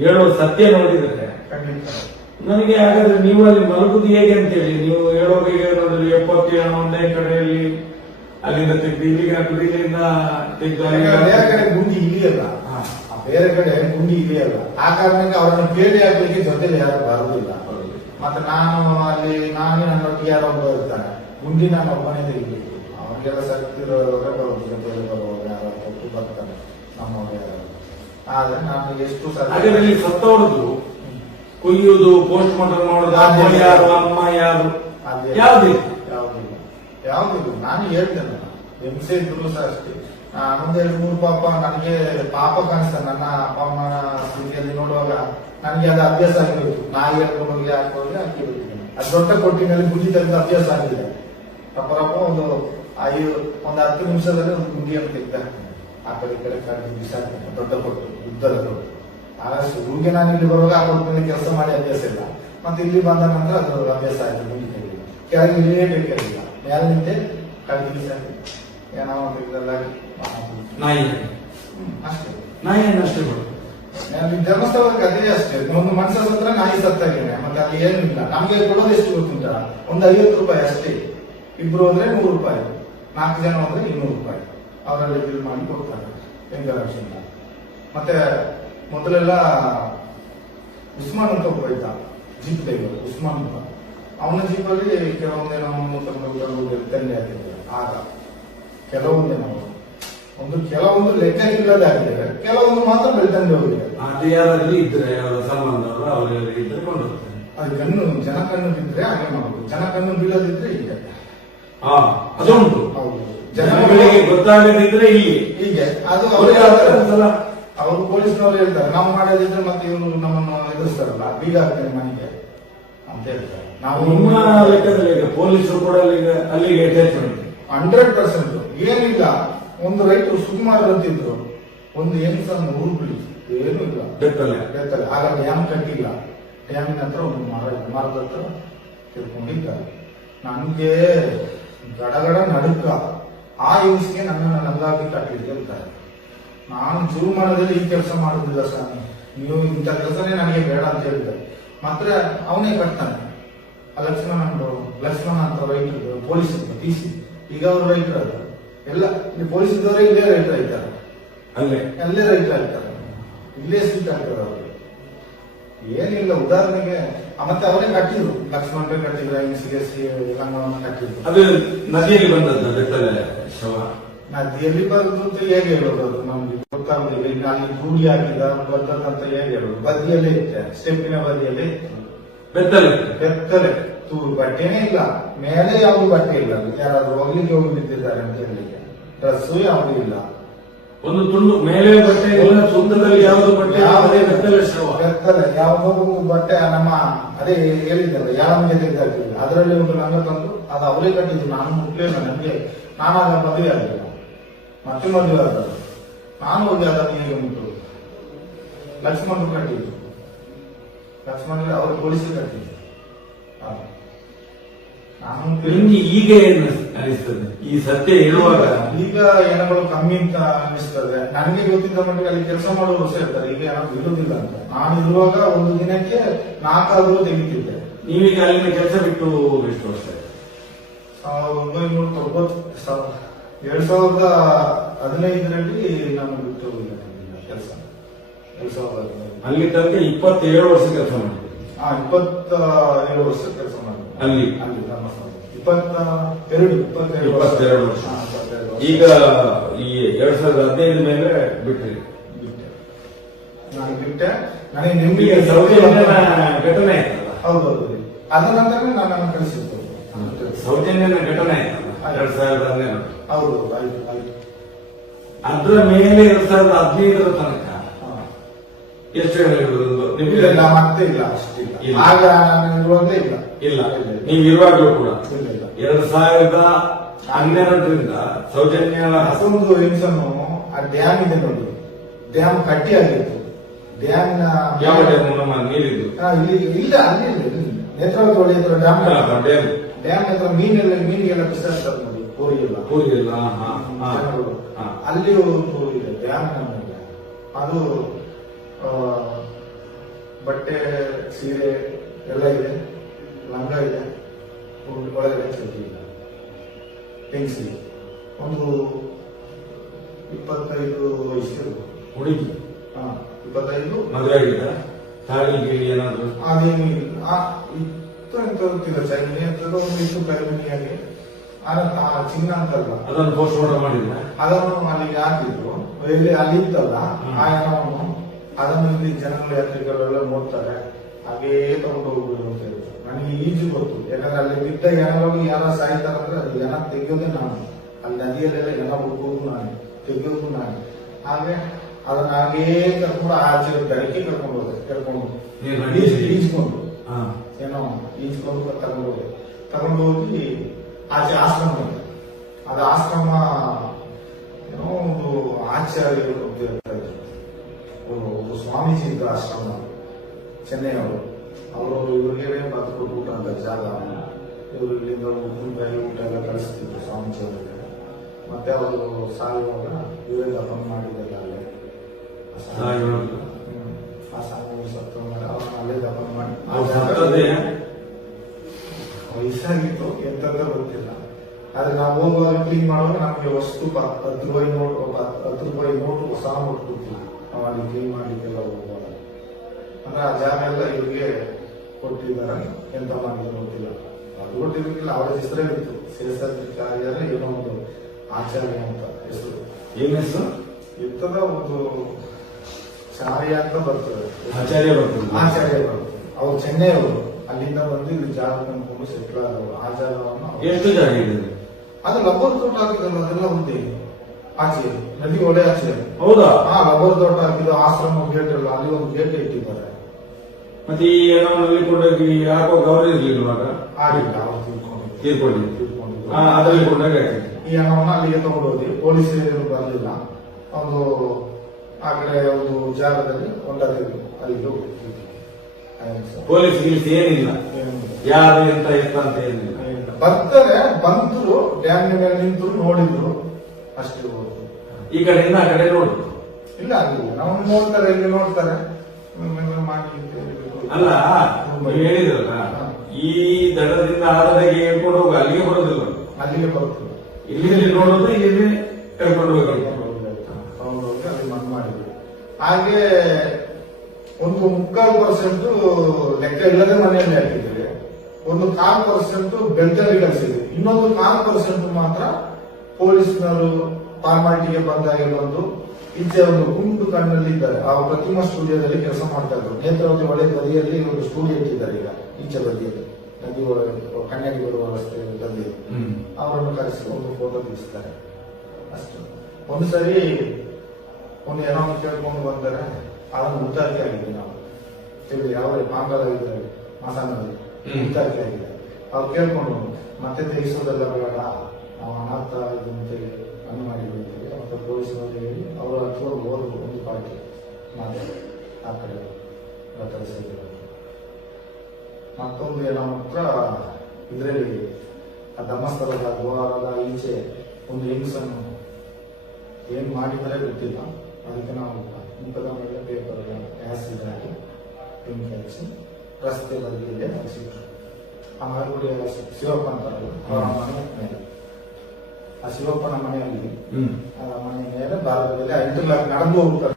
ಹೇಳೋ ಸತ್ಯ ನೋಡಿದ್ರೆ ನನಗೆ ಹಾಗಾದ್ರೆ ನೀವು ಅಲ್ಲಿ ಮಲಗುದು ಹೇಗೆ ಅಂತೇಳಿ ನೀವು ಹೇಳುವಾಗ ನೋಡಿದ್ರೆ 70 ಹಣ ಒಂದೇ ಕಡೆಯಲ್ಲಿ ಅಲ್ಲಿಂದ ತೆಗೆದು ಇಲ್ಲಿಗೆ ಹಾಕುದು, ಇಲ್ಲಿಂದ ತೆಗೆದು ಬೇರೆ ಕಡೆ ಗುಂಡಿ ಇದೆಯಲ್ಲ, ಬೇರೆ ಕಡೆ ಗುಂಡಿ ಇದೆಯಲ್ಲ, ಆ ಕಾರಣಕ್ಕೆ ಅವರನ್ನು ಕೇಳಿ ಹಾಕ್ಲಿಕ್ಕೆ ಜೊತೆಲಿ ಯಾರು ಬರುವುದಿಲ್ಲ. ಮತ್ತೆ ನಾನೇ ನನ್ನೊಟ್ಟಿಗೆ ಯಾರೋ ಒಬ್ಬ ಇರ್ತಾನೆ, ಗುಂಡಿ ನಾನು ಒಬ್ಬನೇ ತೆಗಿಬೇಕು. ಅವನಿಗೆಲ್ಲ ಸತ್ತಿರೋವಾಗ ಜೊತೆಲಿ ಬರುವಾಗ ಯಾರೋ ಕೊಟ್ಟು ಬರ್ತಾನೆ ನಮ್ಮವ್ರು ಯಾರು. ಆದ್ರೆ ನಾನು ಎಷ್ಟು ಹಾಗಾದ್ರೆ ಸತ್ತವರದು ಕುಯ್ಯುವುದು, ಪೋಸ್ಟ್ ಮಾರ್ಟಮ್ ಮಾಡೋದು, ಅಮ್ಮ ಯಾರು ಅಮ್ಮ ಯಾರು ಯಾವ್ದಿಲ್ಲ ಯಾವ್ದಿಲ್ಲ. ನಾನು ಹೇಳ್ತೇನೆ, ಹಿಂಸೆ ಇದ್ರು ಸಹ ಅಷ್ಟೇ. ಒಂದ್ 2-3 ಪಾಪ ನನಗೆ ಪಾಪ ಕಾಣಿಸ್ತದೆ. ನನ್ನ ಅಪ್ಪ ಅಮ್ಮನ ಸ್ಥಿತಿಯಲ್ಲಿ ನೋಡುವಾಗ ನನಗೆ ಅದು ಅಭ್ಯಾಸ ಆಗಿರೋದು. ನಾಯಿ ಹೇಳ್ಕೊಂಡು ಹೋಗಿ ಹಾಕೋಗಿ ಹಾಕಿಬಿಡ್ತೀನಿ. ಅದು ದೊಡ್ಡ ಕೊಟ್ಟಿನಲ್ಲಿ ಗುಂಡಿ ತೆಗೆದ ಅಭ್ಯಾಸ ಆಗಿದೆ. ರಪ್ಪ ಒಂದು 10 ನಿಮಿಷದಲ್ಲಿ ಒಂದು ಗುಂಡಿಯನ್ನು ತೆಗೆದಾಕ್ತೇನೆ. ಆ ಕಡೆ ಈ ಕಡೆ ಕಡೆ ಬಿಸಾಕ್ತೇನೆ. ದೊಡ್ಡ ಕೊಟ್ಟು, ಉದ್ದದ ಕೊಟ್ಟು. ಶುರುವಿಗೆ ನಾನು ಇಲ್ಲಿ ಬರುವಾಗ ಆ ಕೊಟ್ಟಿನಲ್ಲಿ ಕೆಲಸ ಮಾಡಿ ಅಭ್ಯಾಸ ಇಲ್ಲ. ಮತ್ತೆ ಇಲ್ಲಿ ಬಂದ ನಂತರ ಅದು ಅಭ್ಯಾಸ ಆಯ್ತು. ಗುಂಡಿ ತೆಗೆದಿಲ್ಲ, ಕೆಳಗೆ ಇಲ್ಲೇ ಬೇಕಾಗಿಲ್ಲ, ಮೇಲೆ ನಿಂತೆ ಕಳೆದು ಬಿಸಾಕಿ ಏನೋ ನಾಯಿ ಅಷ್ಟೇ. ನಾಯಿಯನ್ನು ಅಷ್ಟೇ ಕೊಡು. ಧರ್ಮಸ್ಥಳದ ಕಥೆ ಅಷ್ಟೇ. ಒಂದು ಮನುಷ್ಯ ಸತ್ರ ನಾಯಿ ಸತ್ತಾಗೇನೆ, ಮತ್ತೆ ಅಲ್ಲಿ ಏನು ಇಲ್ಲ. ನಮ್ಗೆ ಕೊಡೋದು ಎಷ್ಟು ಗೊತ್ತುಂಟ? ಒಂದು 50 ರೂಪಾಯಿ ಅಷ್ಟೇ. ಇಬ್ರು ಹೋದ್ರೆ 100 ರೂಪಾಯಿ, 4 ಜನ ಹೋದ್ರೆ 200 ರೂಪಾಯಿ ಅವರಲ್ಲಿ ಬಿಲ್ ಮಾಡಿ ಕೊಡ್ತಾರೆ ಬೆಂಗಳೂರಿನಿಂದ. ಮತ್ತೆ ಮೊದಲೆಲ್ಲ ಉಸ್ಮಾನ್ ಅಂತ ಒಬ್ಬ ಇದ್ದ, ಜೀಪ್ ಡ್ರೈವರ್ ಉಸ್ಮಾನ್ ಅಂತ. ಅವನ ಜೀಪಲ್ಲಿ ಕೆಲವೊಂದೇನೋ ತಂದೆ ಆಗಿದ್ದಾರೆ. ಆಗ ಕೆಲವೊಂದು ಲೆಕ್ಕ ಇಲ್ಲದಾಗಿದೆ, ಕೆಲವೊಂದು ಮಾತ್ರ ಬೆಳ್ತಂಡೆ ಹೋಗಿದೆ. ಅದು ಯಾರಾದ್ರೂ ಇದ್ರೆ ಅವರ ಸಂಬಂಧವರು ಅವರೆಲ್ಲ ಇದ್ರೆ ಕೊಂಡು ಹೋಗ್ತಾರೆ. ಅದು ಜನ ಕಣ್ಣು ಬಿದ್ದರೆ ಹಾಗೆ ಮಾಡುದು, ಜನ ಕಣ್ಣು ಬೀಳದಿದ್ರೆ ಹೀಗೆ. ಅದೊಂದು ಹೌದು, ಜನಗಳಿಗೆ ಗೊತ್ತಾಗದಿದ್ರೆ ಹೀಗೆ. ಅದು ಅವರು ಪೊಲೀಸ್ನವರು ಹೇಳ್ತಾರೆ, ನಾವು ಮಾಡೋದಿದ್ರೆ ಮತ್ತೆ ಇವರು ನಮ್ಮನ್ನು ಎದುರಿಸ್ತಾರಲ್ಲ, ಬೀಗ ಆಗ್ತೇನೆ ಮನೆಗೆ ಅಂತ ಹೇಳ್ತಾರೆ. ನಾವು ನಿಮ್ಮ ಲೆಕ್ಕದಲ್ಲಿ ಈಗ ಪೊಲೀಸರು ಕೂಡ ಅಲ್ಲಿಗೆ ಅಟ್ಯಾಚ್ಮೆಂಟ್ 100%. ಏನಿಲ್ಲ, ಒಂದು ರೈತರು ಸುಕುಮಾರ್ ಅಂತಿದ್ರು, ಒಂದು ಹೆಂಗಸನ್ನು ಉರುಬಿಳಿ ಏನೂ ಇಲ್ಲ, ಬೆತ್ತಲೆ. ಆಗ ಡ್ಯಾಮ್ ಕಟ್ಟಿಲ್ಲ. ಡ್ಯಾಮಿನ ಹತ್ರ ಒಂದು ಮರದ ಹತ್ರ ತಿಳ್ಕೊಂಡಿದ್ದಾರೆ. ನನಗೆ ಗಡಗಡ ನಡುಕ. ಆ ಹೆಂಗಸಿಗೆ ನನ್ನನ್ನು ನಲ್ಲಾಗಿ ಕಟ್ಟಲಿಕ್ಕೆ ಹೇಳ್ತಾರೆ. ನಾನು ಶುರು ಮಾಡೋದ್ರಲ್ಲಿ ಈ ಕೆಲಸ ಮಾಡುದಿಲ್ಲ ಸ್ವಾಮಿ, ನೀವು ಇಂಥ ಕೆಲಸನೇ ನನಗೆ ಬೇಡ ಅಂತ ಹೇಳಿದ್ದಾರೆ. ಮಾತ್ರ ಅವನೇ ಕಟ್ತಾನೆ. ಲಕ್ಷ್ಮಣ ಅಂತ ರೈತರು, ಪೊಲೀಸ್ ಟಿಸಿ. ಈಗ ಅವರು ರೈತರು ಅದು ಎಲ್ಲ ಇಲ್ಲಿ ಪೊಲೀಸ್ ಇದ್ದವರೇ ಇಲ್ಲೇ ರೈತರು ಇದ್ದಾರೆ, ಅಲ್ಲೇ ರೈತರು ಇರ್ತಾರೆ, ಇಲ್ಲೇ ಸೀಟ್ ಆಗ್ತಾರೆ ಅವರು. ಏನಿಲ್ಲ, ಉದಾಹರಣೆಗೆ ಮತ್ತೆ ಅವರೇ ಕಟ್ಟಿದ್ರು, ಲಕ್ಷ್ಮಣರೇ ಕಟ್ಟಿದ್ರು, ಹೆಂಗಸಿಗೆ ಲಂಗವನ್ನು ಕಟ್ಟಿದ್ರು. ಅದು ನದಿಯಲ್ಲಿ ಬಂದದ್ದು ಬೆತ್ತಲೆ ಶವ. ನದಿಯಲ್ಲಿ ಬರುದು ಹೇಗೆ ಹೇಳೋದು? ಅದು ನಮ್ಗೆ ಗೊತ್ತಾಗುದಿಲ್ಲ. ಈಗ ಅಲ್ಲಿ ಗೂಡಿ ಹಾಕಿದ ಬರ್ತದಂತ ಹೇಗೆ ಹೇಳೋದು? ಬದಿಯಲ್ಲೇ ಇತ್ತೆ, ಸ್ಟೆಪ್ಪಿನ ಬದಿಯಲ್ಲೇ ಬೆತ್ತಲೆ. ತೂರು ಬಟ್ಟೆನೇ ಇಲ್ಲ, ಮೇಲೆ ಯಾವ್ದು ಬಟ್ಟೆ ಇಲ್ಲ. ಯಾರಾದ್ರೂ ಹೋಗ್ಲಿಕ್ಕೆ ಹೋಗಿ ಬಿದ್ದಿದ್ದಾರೆ ಅಂತ ಹೇಳಲಿಕ್ಕೆ ಡ್ರೆಸ್ಸು ಯಾವ್ದು ಇಲ್ಲ, ಒಂದು ತುಂಡು ಮೇಲೆ ಬಟ್ಟೆ ಇಲ್ಲ, ತುಂಡದಲ್ಲಿ ಯಾವ್ದು ಬಟ್ಟೆ, ಯಾವುದೇ ಬೆತ್ತಲೆ ಯಾವುದೋ ಒಂದು ಬಟ್ಟೆ. ನಮ್ಮ ಅದೇ ಹೇಳಿದ್ದಲ್ಲ, ಯಾರಿಗೆ ತೆಗೆದಾಕಿಲ್ಲ, ಅದರಲ್ಲಿ ಒಂದು ನಂಗ ತಂದು ಅದು ಅವರೇ ಕಟ್ಟಿದ್ದು. ನಾನು ಮುಟ್ಲಿಲ್ಲ, ನನಗೆ ನಾನಾಗ ಮದುವೆ ಆಗಿಲ್ಲ, ಮತ್ತೆ ಮದುವೆ ಆದ ನಾನು ಹೋಗಿ ಅದನ್ನು ಹೇಗೆ ಮುಟ್ಟು. ಲಕ್ಷ್ಮಣರು ಕಟ್ಟಿದ್ದು, ಲಕ್ಷ್ಮಣರು ಅವರು ಪೊಲೀಸರು ಕಟ್ಟಿದ್ದು. ನಿಮ್ಗೆ ಈಗ ಏನು ಅನಿಸ್ತದೆ ಈ ಸತ್ಯ ಹೇಳುವಾಗ? ಈಗ ಹೆಣಗಳು ಕಮ್ಮಿ ಅಂತ ಅನಿಸ್ತದೆ. ನನಗೆ ಗೊತ್ತಿದ್ದ ಮಟ್ಟಿಗೆ ಅಲ್ಲಿ ಕೆಲಸ ಮಾಡುವವರು ಸಹ ಇರ್ತಾರೆ, ಈಗ ಏನೋ ಇರುವುದಿಲ್ಲ ಅಂತ. ನಾನು ಇರುವಾಗ ಒಂದು ದಿನಕ್ಕೆ 4 ಆದರೂ ತೆಗಿತಿದ್ದೆ. ನೀವೀಗ ಅಲ್ಲಿನ ಕೆಲಸ ಬಿಟ್ಟು ಎಷ್ಟು ವರ್ಷ? 2015ರಲ್ಲಿ ನಾನು ಬಿಟ್ಟು ಕೆಲಸ. 2015 ಅಲ್ಲಿ ತನಕ 27 ವರ್ಷ ಕೆಲಸ ಮಾಡಿದ್ದೆ. 27 ವರ್ಷ ಕೆಲಸ ಮಾಡಿದ್ದೆ ಅಲ್ಲಿ 22 ವರ್ಷ. ಈಗ ಈ 2015 ಮೇಲೆ ಬಿಟ್ರಿ? ನಾನು ಬಿಟ್ಟೆ. ನನಗೆ ನಿಮಗೆ ಘಟನೆ ಹೌದೌದು, ಅದ ನಂತರ ನನ್ನನ್ನು ಕಳಿಸಿದ್ದು ಸೌಜನ್ಯನ ಘಟನೆ ಆಯ್ತಲ್ಲ 2015. ಹೌದು, ಆಯ್ತು ಆಯ್ತು. ಅದ್ರ ಮೇಲೆ 2015 ತನಕ ಎಷ್ಟು ನಿಮಗೆ ಮತ್ತೆ ಇಲ್ಲ, ಅಷ್ಟಿಲ್ಲ. ಆಗ ನಾನು ಇರುವಾಗಲೇ ಇಲ್ಲ, ನೀವು ಇರುವಾಗಲೂ ಕೂಡ 2012ರಿಂದ ಸೌಜನ್ಯ ಹಸೊಂದು ಹೆಂಗಸನ್ನು ಆ ಡ್ಯಾಮ್ ಇದೆ ನೋಡಿ, ಡ್ಯಾಮ್ ಕಟ್ಟಿ ಆಗಿತ್ತು. ಡ್ಯಾಮಿನ ಯಾವ ಡ್ಯಾಮ್? ನಮ್ಮ ನೀರಿದ್ದು ಇಲ್ಲ, ಅಲ್ಲಿ ನೇತ್ರಾವತಿ ಹತ್ರ ಡ್ಯಾಮ್ ಹತ್ರ ಮೀನಿಗೆಲ್ಲ ಬಿಸಾಡ್ತಾರೆ ನೋಡಿ, ಕೋರಿಯೆಲ್ಲ ಅಲ್ಲಿ ಒಂದು ಇದೆ ಡ್ಯಾಮ್. ಅದು ಬಟ್ಟೆ ಸೀರೆ ಎಲ್ಲ ಇದೆ, ಲಂಗ ಇದೆ, ಒಳಗಡೆ ಚಡ್ಡಿ ಇಲ್ಲ, ಪೆನ್ಸಿಲ್ ಒಂದು 25 ವಯಸ್ಸು ಹುಡುಗಿ 25 ಮದುವೆ ಆಗಿದೆ, ತಾಳಿ ಗೀಳಿ ಏನಾದ್ರು ಅದೇನು ಇತ್ತು ಅಂತ ಗೊತ್ತಿಲ್ಲ. ಚೈನಿ ಅಂತದ್ದು ಒಂದು ಇತ್ತು ಕೈಮನಿಯಾಗಿ ಚಿನ್ನ ಅಂತಲ್ಲ, ಅದನ್ನು ಪೋಸ್ಟ್ ಮಾರ್ಟಮ್ ಮಾಡಿಲ್ಲ. ಅದನ್ನು ಅಲ್ಲಿಗೆ ಹಾಕಿದ್ರು. ಎಲ್ಲಿ ಅಲ್ಲಿ ಇತ್ತಲ್ಲ ಆ ಹಣವನ್ನು ಅದನ್ನು ಇಲ್ಲಿ ಜನಗಳು ಯಾತ್ರಿಕರೆಲ್ಲ ನೋಡ್ತಾರೆ, ಹಾಗೇ ತಗೊಂಡು ಹೋಗ್ಬೋದು ಅಂತ ಹೇಳ್ತಾರೆ. ನನಗೆ ಈಜು ಗೊತ್ತು, ಯಾಕಂದ್ರೆ ಅಲ್ಲಿ ಬಿದ್ದ ಹೆಣವಾಗಿ ಯಾರ ಸಾಯ್ತಾರಂದ್ರೆ ಅದು ಹೆಣ ತೆಗೆಯೋದೇ ನಾನು, ಅಲ್ಲಿ ನದಿಯಲ್ಲೆಲ್ಲ ಹೆಣ ಹುಡುಕೋದು ನಾನು, ತೆಗೆಯೋದು ನಾನು. ಹಾಗೆ ಅದನ್ನ ಹಾಗೇ ಕರ್ಕೊಂಡು ಆಚೆ ಬೆಳಗ್ಗೆ ಕರ್ಕೊಂಡು ಹೋದೆ, ಈಜ್ಕೊಂಡು ಏನೋ ಈಜ್ಕೊಂಡು ತಗೊಂಡು ಹೋಗಿ ಆಚೆ ಆಶ್ರಮ ಇದೆ. ಅದು ಆಶ್ರಮ ಏನೋ ಒಂದು ಆಚಾರ್ಯರು ಅಂತ ಇರ್ತಾರೆ, ಒಂದು ಸ್ವಾಮೀಜಿ ಇದ್ದ ಆಶ್ರಮ, ಚೆನ್ನೈ ಅವರು ಇವರಿಗೆ ಬದುಕು ಊಟ ಅಂತ ಜಾಗ, ಇವರು ಇಲ್ಲಿಂದ ಉಪ್ಪಿನಕಾಯಿ ಊಟ ಎಲ್ಲ ಕಳಿಸ್ತಿದ್ರು ಸ್ವಾಮೀಜಿ ಅವರಿಗೆ. ಮತ್ತೆ ಅವರು ಸಾಯುವಾಗ ಇವರೇ ದಫನ್ ಮಾಡಿದ್ದಲ್ಲ ಅಲ್ಲೇ, ಆ ಸಾವು ಸತ್ತ ಮೇಲೆ ಅವ್ರನ್ನ ಅಲ್ಲೇ ದಫನ್ ಮಾಡಿ. ವಯಸ್ಸಾಗಿತ್ತು, ಎಂತಂದ್ರೆ ಗೊತ್ತಿಲ್ಲ. ಆದ್ರೆ ನಾವು ಹೋಗುವಾಗ ಕ್ಲೀನ್ ಮಾಡುವಾಗ ನಮಗೆ ವಸ್ತು 10 ರೂಪಾಯಿ ನೋಟು, 10 ರೂಪಾಯಿ ನೋಟು, ಹೊಸ ನೋಟ್ ಕೊಡ್ತೀವಿ ನಾವು ಅಲ್ಲಿ ಕ್ಲೀನ್ ಮಾಡ್ಲಿಕ್ಕೆಲ್ಲ ಹೋಗುವಾಗ. ಅಂದ್ರೆ ಆ ಜಾಗ ಎಲ್ಲ ಇವ್ರಿಗೆ ಕೊಟ್ಟಿದ್ದಾರೆ, ಎಂತ ಮಾಡಿದ್ರು ಗೊತ್ತಿಲ್ಲ. ಅದು ಕೊಟ್ಟಿರ್ಲಿಕ್ಕಿಲ್ಲ, ಅವರ ಹೆಸರೇ ಇತ್ತು, ಶೇಷಾಚಾರ್ಯರ ಏನೋ ಒಂದು ಆಚಾರ್ಯ ಅಂತ ಹೆಸರು. ಏನ್ ಹೆಸರು ಇರ್ತದ, ಒಂದು ಚಾರ್ಯ ಅಂತ ಬರ್ತದೆ, ಆಚಾರ್ಯ ಬರ್ತದೆ. ಆಚಾರ್ಯ ಬರ್ತದೆ. ಅವ್ರು ಚೆನ್ನೈ ಅವರು, ಅಲ್ಲಿಂದ ಬಂದು ಇಲ್ಲಿ ಜಾಗ ತಂದ್ಕೊಂಡು ಸೆಟ್ಲ್ ಆದವರು. ಆ ಜಾಗವನ್ನು ಎಷ್ಟು ಜಾಗ ಇದೆ ಅದು ಲಬ್ಬರ್ ತೋಟ ಹಾಕಿದಲ್ಲ, ಅದೆಲ್ಲ ಉಂಟು ಆಚೆ ನದಿ ಒಡೆ ಆಚೆ. ಹೌದಾ? ಲಬ್ಬರ್ ತೋಟ ಹಾಕಿದ್ದು, ಆಶ್ರಮ ಗೇಟ್ ಎಲ್ಲ, ಅಲ್ಲಿ ಒಂದು ಗೇಟ್ ಇಟ್ಟಿದ್ದಾರೆ. ಮತ್ತೆ ಈ ಹಣವನ್ನು ಕೊಂಡೋಗಿ ಯಾಕೋ ಗೌರವ ಇರ್ಲಿಲ್ವಾಗ? ಆಗಿಲ್ಲ, ಅವ್ರು ತೀರ್ಕೊಂಡಿದ್ದು ಅದರಲ್ಲಿ ಕೊಂಡಾಗ ಈ ಹಣವನ್ನು ಅಲ್ಲಿಗೆ ತಗೊಂಡೋಗಿ ಪೊಲೀಸರು ಬರಲಿಲ್ಲ. ಒಂದು ಆ ಕಡೆ ಒಂದು ಜಾಗದಲ್ಲಿ ಕೊಂಡೋಗಿ ಅಲ್ಲಿಗೆ ಪೊಲೀಸ್ ಗಿಲ್ಸ್ ಏನಿಲ್ಲ, ಯಾರು ಎಂತ ಅಂತ ಏನಿಲ್ಲ. ಬರ್ತಾರೆ, ಬಂದ್ರು ಡ್ಯಾಮ್ ಮೇಲೆ ನಿಂತರು, ನೋಡಿದ್ರು ಅಷ್ಟೇ. ಈ ಕಡೆಯಿಂದ ಆ ಕಡೆ ನೋಡು ಇಲ್ಲ, ಆಗಿಲ್ಲ. ನಾವು ನೋಡ್ತಾರೆ, ಇಲ್ಲಿ ನೋಡ್ತಾರೆ ಮಾಡಿ. ಅಲ್ಲ, ಹೇಳಿದ್ರಲ್ಲ, ಈ ದಡದಿಂದ ಆ ದಡಗೆ ಹೇಳ್ಕೊಂಡು ಹೋಗಿ ಅಲ್ಲಿಗೆ ಬರೋದಿಲ್ಲ, ಅಲ್ಲಿಗೆ ಬರ್ತದೆ. ಇಲ್ಲಿ ನೋಡೋದು ಇಲ್ಲಿ ಹೇಳ್ಕೊಂಡು ಹೋಗಿ ತಗೊಂಡೋಗಿ ಅಲ್ಲಿ ಮಣ್ಣು ಮಾಡಿದ್ವಿ. ಹಾಗೆ ಒಂದು 3/4% ಲೆಕ್ಕ ಇಲ್ಲದೆ ಮನೆಯಲ್ಲಿ ಹಾಕಿದ್ದೀವಿ, ಒಂದು 4% ಬೆಳ್ತಲ್ಲಿ ಕಳಿಸಿದ್ವಿ, ಇನ್ನೊಂದು 4% ಮಾತ್ರ ಪೊಲೀಸ್ನವರು ಫಾರ್ಮಾಲಿಟಿಗೆ ಬಂದಾಗೆ ಬಂದು ಈಚೆ ಒಂದು ಗುಂಡು ಕಣ್ಣಲ್ಲಿ ಇದ್ದಾರೆ. ಆ ಪ್ರತಿಮಾ ಸ್ಟುಡಿಯೋದಲ್ಲಿ ಕೆಲಸ ಮಾಡ್ತಾ ಇದ್ರು. ನೇತ್ರಾವತಿ ಒಳ್ಳೆ ಬದಿಯಲ್ಲಿ ಒಂದು ಸ್ಟುಡಿಯೋ ಇಟ್ಟಿದ್ದಾರೆ ಈಗ, ಈಚೆ ಬದಿಯಲ್ಲಿ ನದಿ ಒಳಗೆ ಕನ್ಯಾಡಿ ಬರುವ ರಸ್ತೆ ಬದಿಯಲ್ಲಿ. ಅವರನ್ನು ಕರೆಸಿ ಒಂದು ಫೋಟೋ ತೆಗಿಸ್ತಾರೆ ಅಷ್ಟು. ಒಂದು ಸರಿ ಒಂದು ಏನೋ ಕೇಳ್ಕೊಂಡು ಬಂದರೆ ಅದನ್ನು ಮುತ್ತಾರಿಕೆ ಆಗಿದೆ. ನಾವು ತಿಳಿ ಯಾವ ಮಾಂಗಲ್ಯವಿದ್ದಾರೆ ಮಾಸಾನಲ್ಲಿ ಮುತ್ತಾರಿಕೆ ಆಗಿದೆ. ಅವ್ರು ಕೇಳ್ಕೊಂಡು ಮತ್ತೆ ತೆಗಿಸೋದೆಲ್ಲ ಬೇಡ, ನಾವು ಅನಾಥ ಇದನ್ನು ಅನ್ನು ಮಾಡಿದ್ದೀವಿ ಮತ್ತೆ ಪೊಲೀಸರು ಹೇಳಿ ಅವರು ಹಚ್ಕೊಂಡು ಹೋದ್ರು. ಒಂದು ಪಾರ್ಟಿ ಮತ್ತೆ ಆ ಕಡೆ ಕಳಿಸಿದ್ರು. ಮತ್ತೊಂದು ನಮ್ಮ ಹತ್ರ ಇದರಲ್ಲಿ ಆ ಧರ್ಮಸ್ಥಳದ ದ್ವಾರದ ಈಚೆ ಒಂದು ಹೆಂಗಸನ್ನು ಏನ್ ಮಾಡಿದರೆ ಗೊತ್ತಿಲ್ಲ, ಅದಕ್ಕೆ ನಾವು ಮುಖದ ಮೇಲೆ ಪೇಪರ್ ಆಸಿಡ್ ಹಾಕಿ ಬೆಂಕಿ ಹಚ್ಚಿ ರಸ್ತೆ ಬದಿಯಲ್ಲೇ ಹಚ್ಚಿದ್ರು. ಆ ಮಾರುಗುಡಿ ಶಿವಪ್ಪ ಅಂತಾರಲ್ಲ, ಅವರ ಮನೆ ಮೇಲೆ, ಆ ಶಿವಪ್ಪನ ಮನೆಯಲ್ಲಿ, ಆ ಮನೆ ಮೇಲೆ ಭಾರತದಲ್ಲಿ ಇಂಟರ್ಲಾಕ್ ನಡೆದು ಹೋಗ್ತಾರೆ.